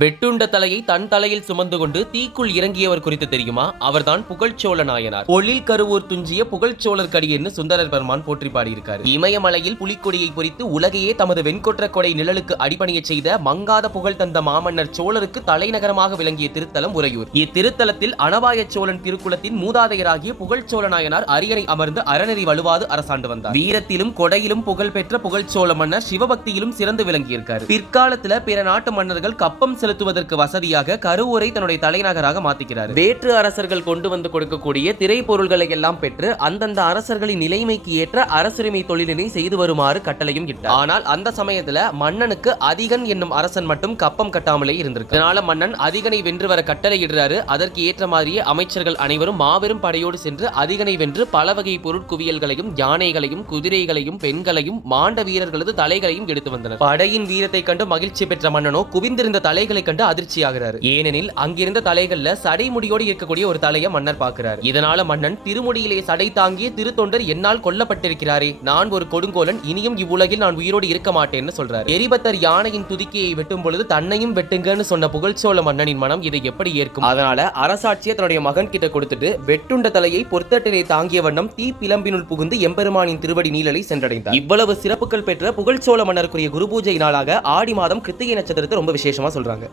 வெட்டுண்ட தலையை தன் தலையில் சுமந்து கொண்டு தீக்குள் இறங்கியவர் குறித்து தெரியுமா? அவர்தான் புகழ்ச்சோழ நாயனார். ஒளில் கருவூர் துஞ்சிய புகழ்ச்சோழர் கடியன்னு சுந்தரர் பெருமான் போற்றி பாடியிருக்கார். இமயமலையில் புலிக்கொடியை பொறித்து உலகையே தமது வெண்கொற்ற கொடை நிழலுக்கு அடிபணியச் செய்த மங்காத புகழ் தந்த மாமன்னர் சோழருக்கு தலைநகரமாக விளங்கிய திருத்தலம் உறையூர். இத்திருத்தலத்தில் அணவாய சோழன் திருக்குலத்தின் மூதாதையராகிய புகழ்ச்சோழ நாயனார் அரியணை அமர்ந்து அறநெறி வலுவாது அரசாண்டு வந்தார். வீரத்திலும் கொடையிலும் புகழ்பெற்ற புகழ்ச்சோழ மன்னர் சிவபக்தியிலும் சிறந்து விளங்கியிருக்கார். பிற்காலத்துல பிற நாட்டு மன்னர்கள் கப்பம் செலுத்துவதற்கு வசதியாக கருவூரை தன்னுடைய தலைநகராக மாத்திக்கிறார். வேற்று அரசர்கள் கொண்டு வந்து கொடுக்கக்கூடிய திரைப்பொருள்களை எல்லாம் பெற்று அந்தந்த அரசர்களின் நிலைமைக்கு ஏற்ற அரசுரிமை தொழிலினை செய்து வருமாறு கட்டளையும் இட்டார். ஆனால் அந்த சமயத்துல மன்னனுக்கு அதிகன் என்னும் அரசன் மட்டும் கப்பம் கட்டாமலே இருந்திருக்கு. இதனால மன்னன் அதிகனை வென்று வர கட்டளை இடுறாரு. அதற்கு ஏற்ற மாதிரியே அமைச்சர்கள் அனைவரும் மாபெரும் படையோடு சென்று அதிகனை வென்று பல வகை பொருட்குவியல்களையும் யானைகளையும் குதிரைகளையும் பெண்களையும் மாண்ட வீரர்களது தலைகளையும் எடுத்து வந்தனர். படையின் வீரத்தை கண்டு மகிழ்ச்சி பெற்ற மன்னனோ குவிந்திருந்த தலைகளை கண்டு அதிர்ச்சியாகிறார். ஏனெனில் அங்கிருந்த தலைகள்ல சடைமுடியோடு இருக்கக்கூடிய ஒரு தலையை மன்னர் பார்க்கிறார். இதனால மன்னன் திருமுடியிலே சடை தாங்கிய திருத்தொண்டர் என்னால் கொல்லப்பட்டிருக்கிறாரே. நான் ஒரு கொடுங்கோலன் இனியும் இவ்வுலகில் நான் உயிரோடு இருக்க மாட்டேன்னு சொல்றாரு. எரிபத்தர் யானையின் துதிக்கையை வெட்டும் பொழுது தன்னையும் வெட்டுங்கன்னு சொன்ன புகழ்ச்சோழ மன்னனின் மனம் இதை எப்படி ஏற்கும்? அதனால அரசாட்சியை தன்னுடைய மகன் கிட்ட கொடுத்துட்டு வெட்டுண்ட தலையை பொற்தட்டிலே தாங்கிய வண்ணம் தீ பிளம்பினுள் புகுந்து எம்பெருமானின் திருவடி நீழலை சென்றடைந்தார். இவ்வளவு சிறப்புகள் பெற்ற புகழ்ச்சோழ மன்னருக்குரிய குரு பூஜை நாளாக ஆடி மாதம் கிருத்திகை நட்சத்திரத்தை ரொம்ப விசேஷமா சொல்றாங்க.